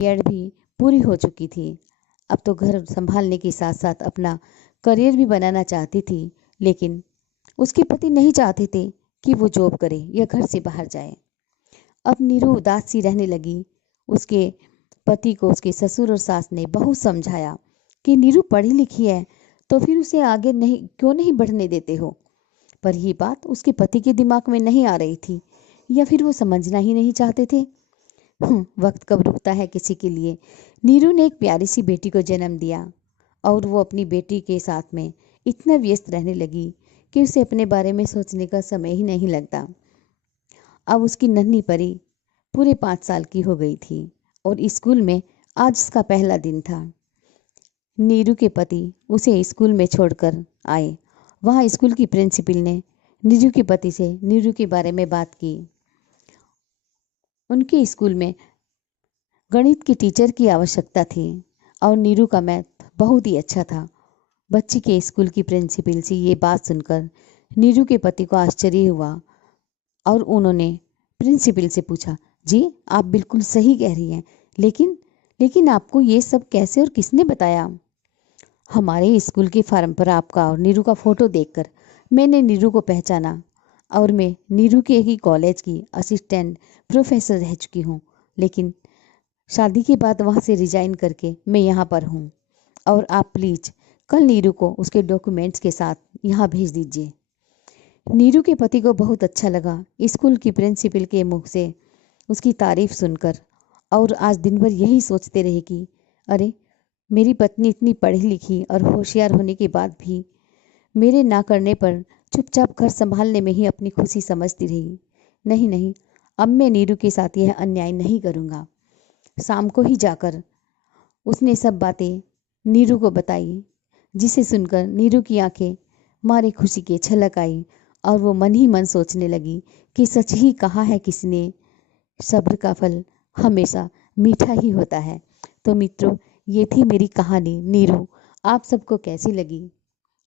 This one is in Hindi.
बीएड भी पूरी हो चुकी थी। अब तो घर संभालने के साथ साथ अपना करियर भी बनाना चाहती थी, लेकिन उसके पति नहीं चाहते थे कि वो जॉब करे या घर से बाहर जाए। अब नीरू उदास सी रहने लगी। उसके पति को उसके ससुर और सास ने बहुत समझाया कि नीरू पढ़ी लिखी है तो फिर उसे आगे नहीं क्यों नहीं बढ़ने देते हो, पर ये बात उसके पति के दिमाग में नहीं आ रही थी, या फिर वो समझना ही नहीं चाहते थे। वक्त कब रुकता है किसी के लिए। नीरू ने एक प्यारी सी बेटी को जन्म दिया और वो अपनी बेटी के साथ में इतना व्यस्त रहने लगी कि उसे अपने बारे में सोचने का समय ही नहीं लगता। अब उसकी नन्ही परी पूरे 5 साल की हो गई थी और स्कूल में आज उसका पहला दिन था। नीरू के पति उसे स्कूल में छोड़कर आए। वहाँ स्कूल की प्रिंसिपल ने नीरू के पति से नीरू के बारे में बात की। उनके स्कूल में गणित की टीचर की आवश्यकता थी और नीरू का मैथ बहुत ही अच्छा था। बच्ची के स्कूल की प्रिंसिपल से ये बात सुनकर नीरू के पति को आश्चर्य हुआ और उन्होंने प्रिंसिपल से पूछा, जी आप बिल्कुल सही कह रही हैं, लेकिन आपको ये सब कैसे और किसने बताया? हमारे स्कूल के फॉर्म पर आपका और नीरू का फोटो देखकर मैंने नीरू को पहचाना और मैं नीरू के ही कॉलेज की असिस्टेंट प्रोफेसर रह चुकी हूँ, लेकिन शादी के बाद वहाँ से रिजाइन करके मैं यहाँ पर हूँ और आप प्लीज़ कल नीरू को उसके डॉक्यूमेंट्स के साथ यहाँ भेज दीजिए। नीरू के पति को बहुत अच्छा लगा स्कूल की प्रिंसिपल के मुख से उसकी तारीफ सुनकर, और आज दिन भर यही सोचते रहे कि अरे मेरी पत्नी इतनी पढ़ी लिखी और होशियार होने के बाद भी मेरे ना करने पर चुपचाप घर संभालने में ही अपनी खुशी समझती रही। नहीं नहीं, अब मैं नीरू के साथ यह अन्याय नहीं करूँगा। शाम को ही जाकर उसने सब बातें नीरू को बताई, जिसे सुनकर नीरू की आंखें मारे खुशी के छलक आई और वो मन ही मन सोचने लगी कि सच ही कहा है किसने, सब्र का फल हमेशा मीठा ही होता है। तो मित्रों, ये थी मेरी कहानी नीरू। आप सबको कैसी लगी